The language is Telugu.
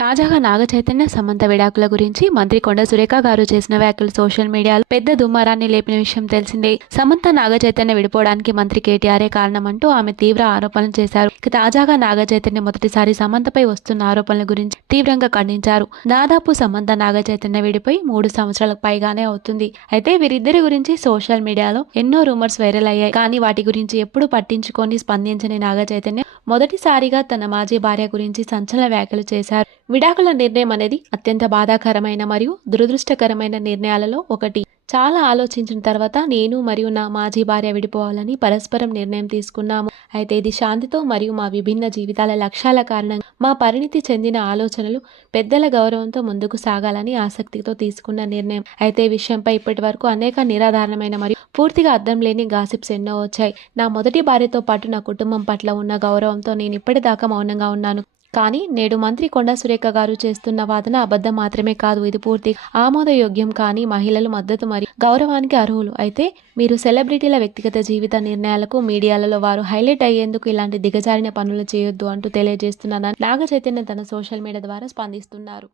తాజాగా నాగ చైతన్య సమంత విడాకుల గురించి మంత్రి కొండ సురేఖ గారు చేసిన వ్యాఖ్యలు సోషల్ మీడియాలో పెద్ద దుమారాన్ని లేపిన విషయం తెలిసిందే. సమంత నాగ చైతన్య విడిపోవడానికి మంత్రి కేటీఆరే కారణమంటూ ఆమె తీవ్ర ఆరోపణలు చేశారు. తాజాగా నాగ చైతన్య మొదటిసారి సమంతపై వస్తున్న ఆరోపణల గురించి తీవ్రంగా ఖండించారు. దాదాపు సమంత నాగ చైతన్య విడిపోయి మూడు సంవత్సరాలకు పైగానే అవుతుంది. అయితే వీరిద్దరి గురించి సోషల్ మీడియాలో ఎన్నో రూమర్స్ వైరల్ అయ్యాయి. కానీ వాటి గురించి ఎప్పుడు పట్టించుకొని స్పందించని నాగ చైతన్య మొదటిసారిగా తన మాజీ భార్య గురించి సంచలన వ్యాఖ్యలు చేశారు. విడాకుల నిర్ణయం అనేది అత్యంత బాధాకరమైన మరియు దురదృష్టకరమైన నిర్ణయాలలో ఒకటి. చాలా ఆలోచించిన తర్వాత నేను మరియు నా మాజీ భార్య విడిపోవాలని పరస్పరం నిర్ణయం తీసుకున్నాము. అయితే ఇది శాంతితో మరియు మా విభిన్న జీవితాల లక్ష్యాల కారణంగా మా పరిణితి చెందిన ఆలోచనలు పెద్దల గౌరవంతో ముందుకు సాగాలని ఆసక్తితో తీసుకున్న నిర్ణయం. అయితే విషయంపై ఇప్పటి వరకు అనేక నిరాధారణమైన మరియు పూర్తిగా అర్థం లేని గాసిప్స్ ఎన్నో వచ్చాయి. నా మొదటి భార్యతో పాటు నా కుటుంబం పట్ల ఉన్న గౌరవంతో నేను ఇప్పటిదాకా మౌనంగా ఉన్నాను. కానీ నేడు మంత్రి కొండా సురేఖ గారు చేస్తున్న వాదన అబద్ధం మాత్రమే కాదు. ఇది పూర్తి ఆమోదయోగ్యం కానీ మహిళలు మద్దతు మరియు గౌరవానికి అర్హులు. అయితే మీరు సెలబ్రిటీల వ్యక్తిగత జీవిత నిర్ణయాలకు మీడియాలలో వారు హైలైట్ అయ్యేందుకు ఇలాంటి దిగజారిన పనులు చేయొద్దు అంటూ తెలియజేస్తున్నానని నాగ చైతన్య తన సోషల్ మీడియా ద్వారా స్పందిస్తున్నారు.